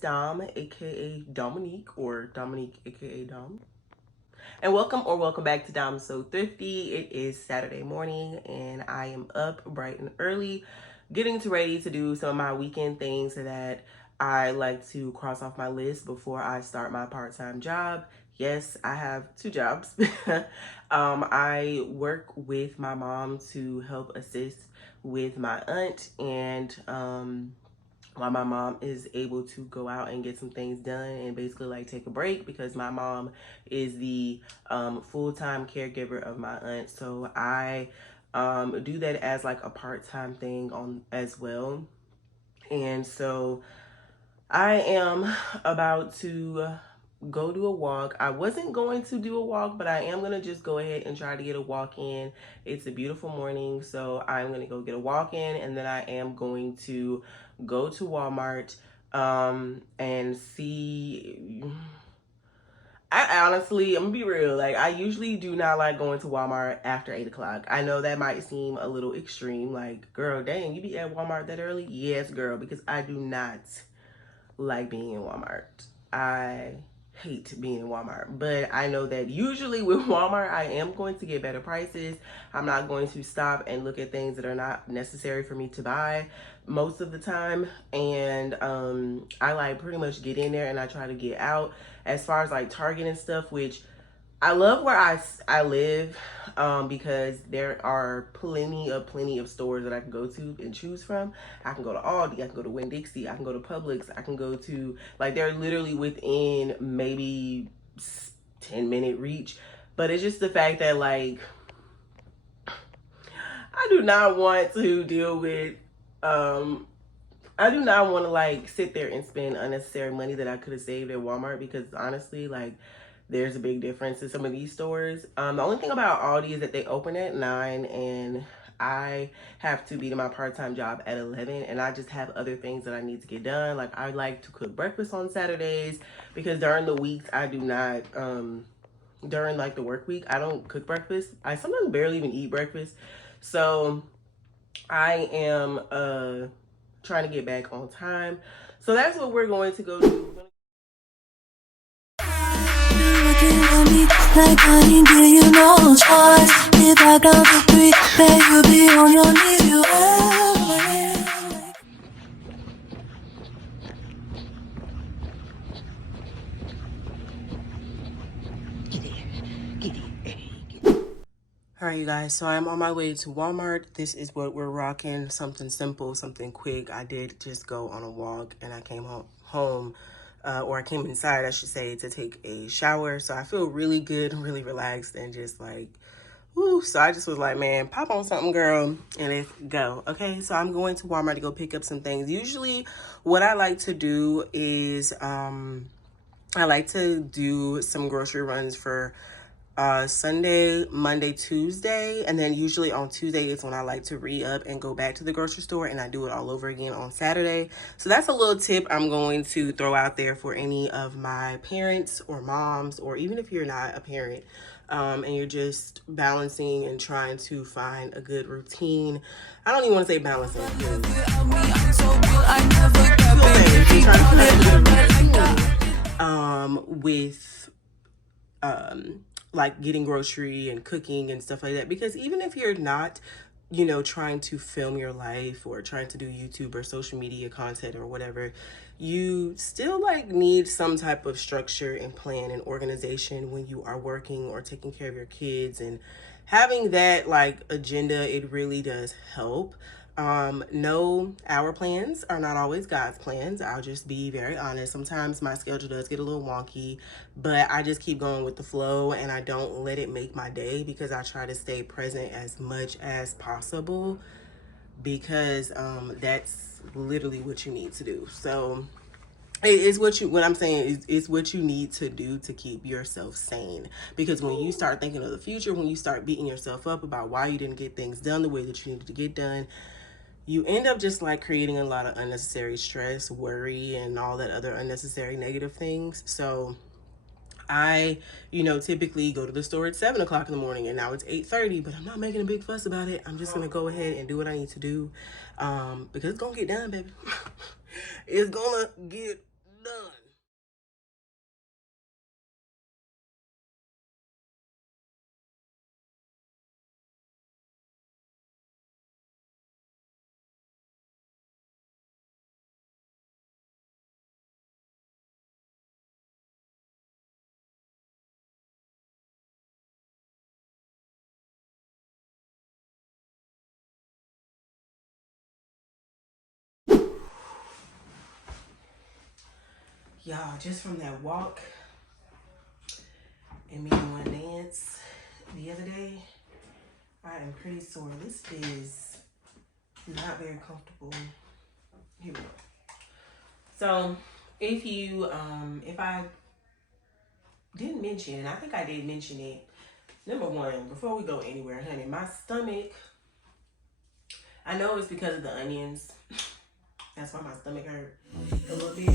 Dom, aka Dominique, or Dominique, aka Dom. And welcome back to Dom So Thrifty. It is Saturday morning and I am up bright and early, getting ready to do some of my weekend things that I like to cross off my list before I start my part-time job. Yes, I have two jobs. I work with my mom to help assist with my aunt, and while my mom is able to go out and get some things done and basically like take a break, because my mom is the full-time caregiver of my aunt. So I do that as like a part-time thing on as well. And so I am about to go do a walk. I wasn't going to do a walk, but I am going to just go ahead and try to get a walk in. It's a beautiful morning, so I'm going to go get a walk in, and then I am going to go to Walmart and see. I honestly, I'm gonna be real, like I usually do not like going to Walmart after 8 o'clock. I know that might seem a little extreme, like, girl, dang, you be at Walmart that early? Yes, girl, because I do not like being in Walmart. I hate being in Walmart, but I know that usually with Walmart, I am going to get better prices. I'm not going to stop and look at things that are not necessary for me to buy most of the time. And I like pretty much get in there and I try to get out. As far as like Target and stuff, which I love where I live, because there are plenty of stores that I can go to and choose from. I can go to Aldi, I can go to Winn-Dixie, I can go to Publix, I can go to, like, they're literally within maybe 10-minute reach. But it's just the fact that, like, I do not want to deal with, I do not want to like sit there and spend unnecessary money that I could have saved at Walmart, because honestly, like, there's a big difference in some of these stores. The only thing about Aldi is that they open at 9 and I have to be to my part-time job at 11, and I just have other things that I need to get done. Like, I like to cook breakfast on Saturdays, because during the weeks I do not, during like the work week, I don't cook breakfast. I sometimes barely even eat breakfast. So I am trying to get back on time. So that's what we're going to go do. Like I didn't give you no choice. If I count to 3, then you'll be on your knees. You Alright, you guys, so I'm on my way to Walmart. This is what we're rocking. Something simple, something quick. I did just go on a walk and I came home, or I came inside, I should say, to take a shower. So I feel really good, really relaxed, and just like, woo. So I just was like, man, pop on something, girl, and let's go. Okay, so I'm going to Walmart to go pick up some things. Usually what I like to do is I like to do some grocery runs for Sunday, Monday, Tuesday, and then usually on Tuesday is when I like to re-up and go back to the grocery store, and I do it all over again on Saturday. So that's a little tip I'm going to throw out there for any of my parents or moms, or even if you're not a parent, and you're just balancing and trying to find a good routine. I don't even want to say balancing, with like getting grocery and cooking and stuff like that. Because even if you're not, you know, trying to film your life or trying to do YouTube or social media content or whatever, you still like need some type of structure and plan and organization when you are working or taking care of your kids. And having that like agenda, it really does help. No, our plans are not always God's plans. I'll just be very honest. Sometimes my schedule does get a little wonky, but I just keep going with the flow and I don't let it make my day, because I try to stay present as much as possible, because that's literally what you need to do. So it's what I'm saying is what you need to do to keep yourself sane. Because when you start thinking of the future, when you start beating yourself up about why you didn't get things done the way that you needed to get done, you end up just like creating a lot of unnecessary stress, worry, and all that other unnecessary negative things. So I, you know, typically go to the store at 7 o'clock in the morning, and now it's 8:30, but I'm not making a big fuss about it. I'm just going to go ahead and do what I need to do, because it's going to get done, baby. It's going to get None. Y'all, just from that walk and me doing dance the other day, I am pretty sore. This is not very comfortable. Here we go. So if I didn't mention, I think I did mention it. Number one, before we go anywhere, honey, my stomach, I know it's because of the onions. That's why my stomach hurt a little bit.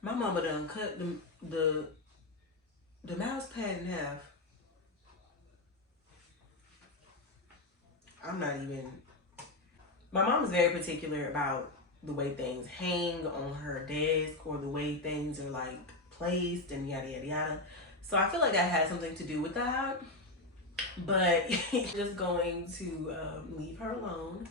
My mama done cut the mouse pad in half. I'm not even. My mom's very particular about the way things hang on her desk or the way things are like placed and yada yada yada. So I feel like that has something to do with that. But just going to leave her alone.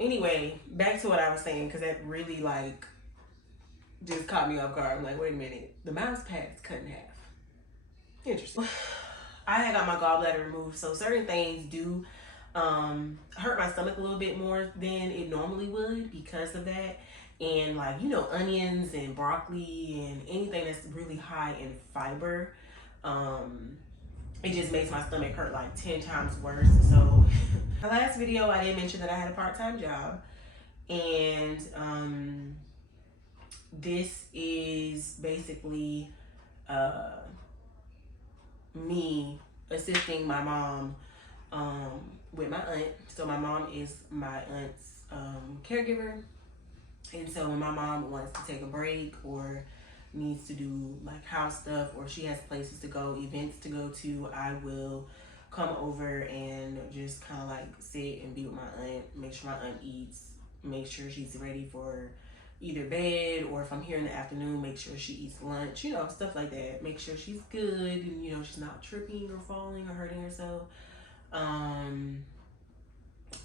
Anyway, back to what I was saying because that really like just caught me off guard. I'm like, wait a minute, the mouse pad is cut in half. Interesting. I had got my gallbladder removed, so certain things do hurt my stomach a little bit more than it normally would because of that. And like, you know, onions and broccoli and anything that's really high in fiber, it just makes my stomach hurt like 10 times worse. So my last video, I did mention that I had a part-time job, and this is basically me assisting my mom with my aunt. So my mom is my aunt's caregiver, and so when my mom wants to take a break or needs to do like house stuff, or she has places to go, events to go to, I will come over and just kind of like sit and be with my aunt, make sure my aunt eats, make sure she's ready for either bed, or if I'm here in the afternoon, make sure she eats lunch, you know, stuff like that. Make sure she's good and, you know, she's not tripping or falling or hurting herself. And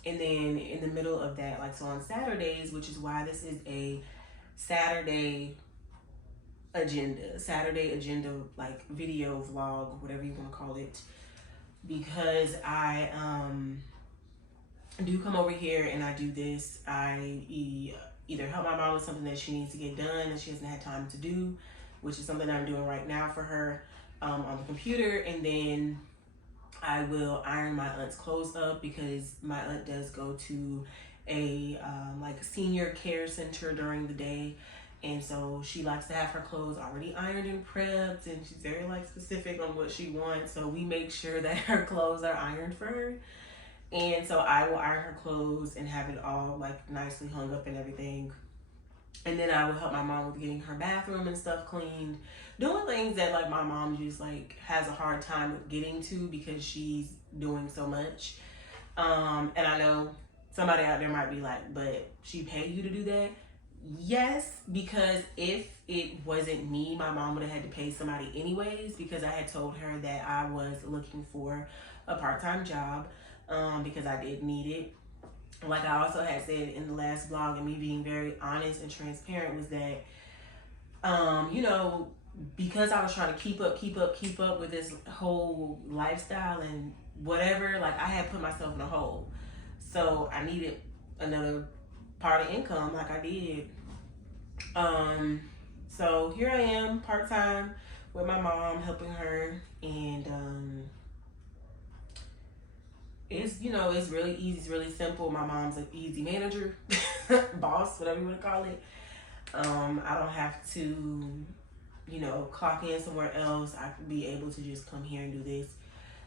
then in the middle of that, like, so on Saturdays, which is why this is a Saturday agenda, like video vlog, whatever you want to call it, because I do come over here and I do this. I either help my mom with something that she needs to get done that she hasn't had time to do, which is something I'm doing right now for her on the computer, and then I will iron my aunt's clothes up because my aunt does go to a like senior care center during the day, and so she likes to have her clothes already ironed and prepped, and she's very like specific on what she wants, so we make sure that her clothes are ironed for her. And so I will iron her clothes and have it all like nicely hung up and everything. And then I will help my mom with getting her bathroom and stuff cleaned, doing things that like my mom just like has a hard time with getting to because she's doing so much. And I know somebody out there might be like, but she paid you to do that? Yes, because if it wasn't me, my mom would have had to pay somebody anyways, because I had told her that I was looking for a part-time job because I did need it. Like I also had said in the last vlog, and me being very honest and transparent, was that you know, because I was trying to keep up with this whole lifestyle and whatever, like I had put myself in a hole. So I needed another part of income like I did. So here I am part-time with my mom, helping her, and it's, you know, it's really easy, it's really simple. My mom's an easy manager, boss, whatever you want to call it. I don't have to you know, clock in somewhere else, I could be able to just come here and do this.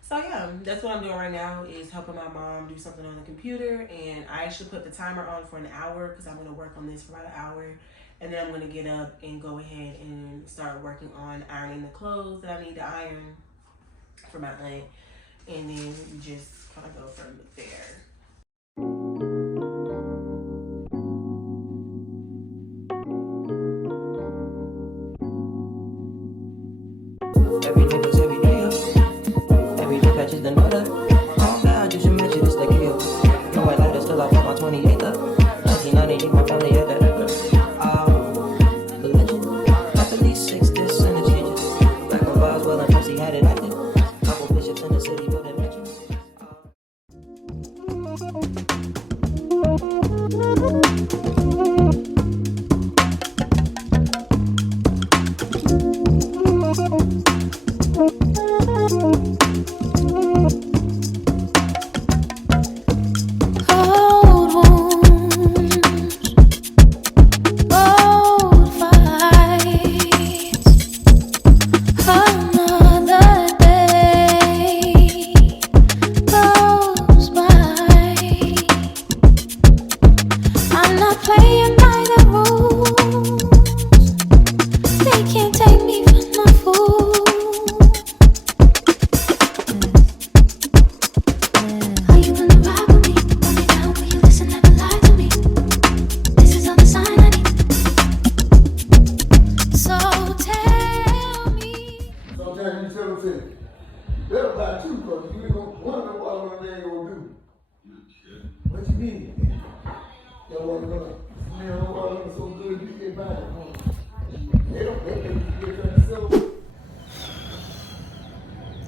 So yeah, that's what I'm doing right now, is helping my mom do something on the computer. And I actually put the timer on for an hour because I'm going to work on this for about an hour. And then I'm going to get up and go ahead and start working on ironing the clothes that I need to iron for my aunt. And then we just kind of go from there. Every day was every day up. Every day patches the note up. Oh God, you should mention this the kill. No, I lied, still I want my 28th up. 1998, my family had that up. The legend. After these 6 discs and the changes. Back when Boswell and Percy had it active. Couple bishops in the city building mansions.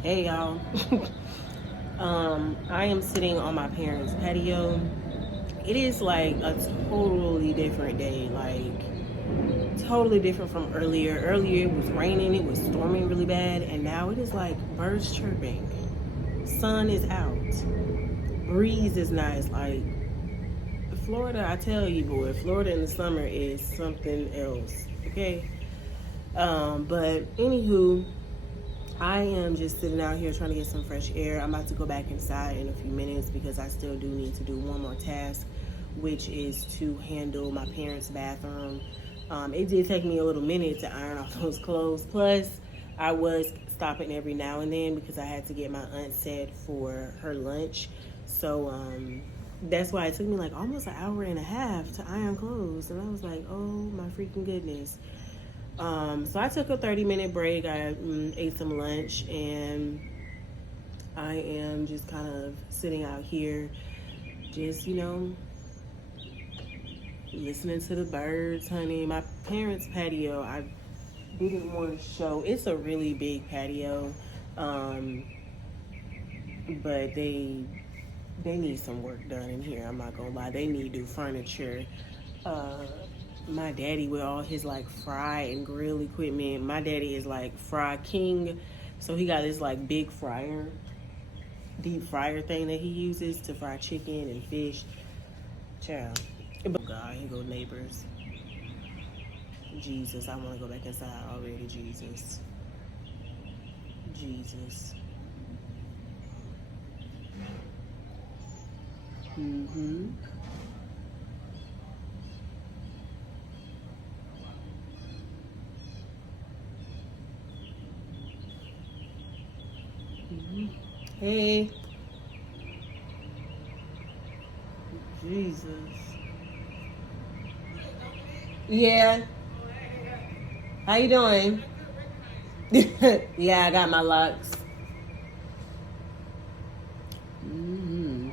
Hey y'all. I am sitting on my parents' patio. It is like a totally different day, like totally different from earlier. Earlier it was raining, it was storming really bad, and now it is like birds chirping. Sun is out. Breeze is nice. Like Florida, I tell you, boy, Florida in the summer is something else. Okay. But anywho, I am just sitting out here trying to get some fresh air. I'm about to go back inside in a few minutes because I still do need to do one more task, which is to handle my parents' bathroom. It did take me a little minute to iron off those clothes. Plus, I was stopping every now and then because I had to get my aunt set for her lunch. So that's why it took me like almost an hour and a half to iron clothes. And I was like, oh my freaking goodness. So I took a 30-minute break. I ate some lunch, and I am just kind of sitting out here, just, you know, listening to the birds, honey. My parents' patio, I didn't want to show. It's a really big patio, but they need some work done in here. I'm not gonna lie. They need new furniture. My daddy with all his like fry and grill equipment. My daddy is like fry king, so he got this like big fryer, deep fryer thing that he uses to fry chicken and fish. Child, oh God, here go neighbors. Jesus, I want to go back inside already. Jesus. Mm-hmm. Hey. Jesus. Yeah. How you doing? Yeah, I got my locks. Mm-hmm.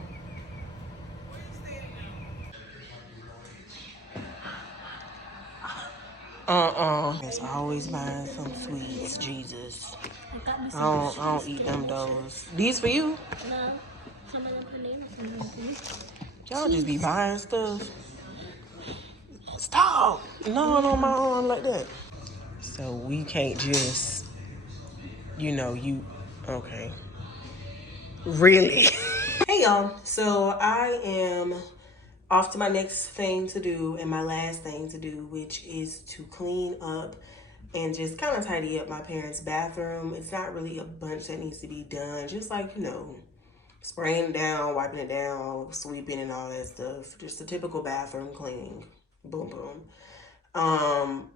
It's always buying some sweets, Jesus. I don't eat them those. These for you? No. Some of them bananas. Y'all just be buying stuff. Stop! Not on my arm like that. So we can't just, okay. Really? Hey y'all, so I am off to my next thing to do and my last thing to do, which is to clean up and just kind of tidy up my parents' bathroom. It's not really a bunch that needs to be done. Just like, spraying it down, wiping it down, sweeping and all that stuff. Just a typical bathroom cleaning. Boom, boom.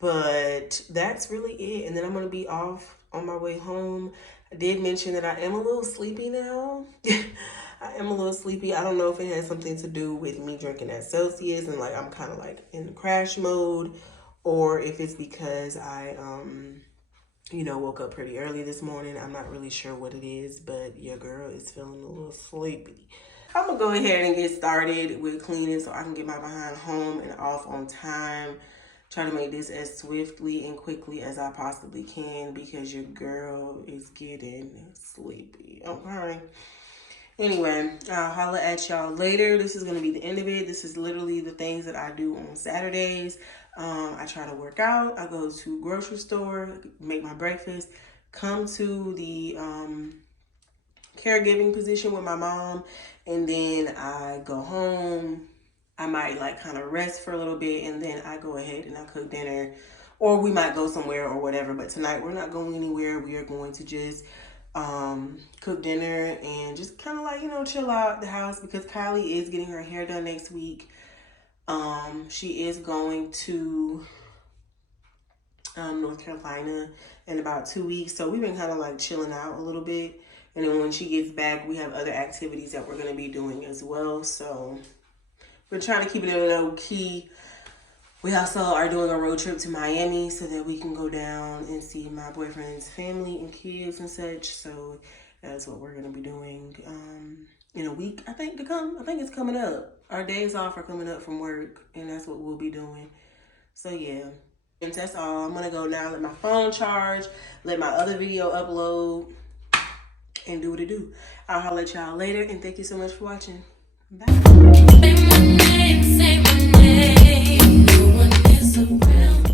But that's really it. And then I'm going to be off on my way home. I did mention that I am a little sleepy now. I am a little sleepy. I don't know if it has something to do with me drinking that Celsius and like I'm kind of like in crash mode, or if it's because I woke up pretty early this morning. I'm not really sure what it is, but your girl is feeling a little sleepy. I'm gonna go ahead and get started with cleaning so I can get my behind home and off on time. Try to make this as swiftly and quickly as I possibly can because your girl is getting sleepy. Okay. Anyway, I'll holla at y'all later. This is going to be the end of it. This is literally the things that I do on Saturdays. I try to work out. I go to grocery store, make my breakfast, come to the caregiving position with my mom, and then I go home. I might like kind of rest for a little bit, and then I go ahead and I cook dinner, or we might go somewhere or whatever. But tonight we're not going anywhere. We are going to just cook dinner and just kind of like, chill out the house because Kylie is getting her hair done next week. She is going to North Carolina in about 2 weeks. So we've been kind of like chilling out a little bit. And then when she gets back, we have other activities that we're going to be doing as well. So we're trying to keep it a low key. We also are doing a road trip to Miami so that we can go down and see my boyfriend's family and kids and such. So that's what we're going to be doing in a week, I think, to come. I think it's coming up. Our days off are coming up from work, and that's what we'll be doing. So, yeah. And that's all. I'm going to go now, let my phone charge, let my other video upload, and do what it do. I'll holler at y'all later, and thank you so much for watching. Bye. Say my name, no one is around.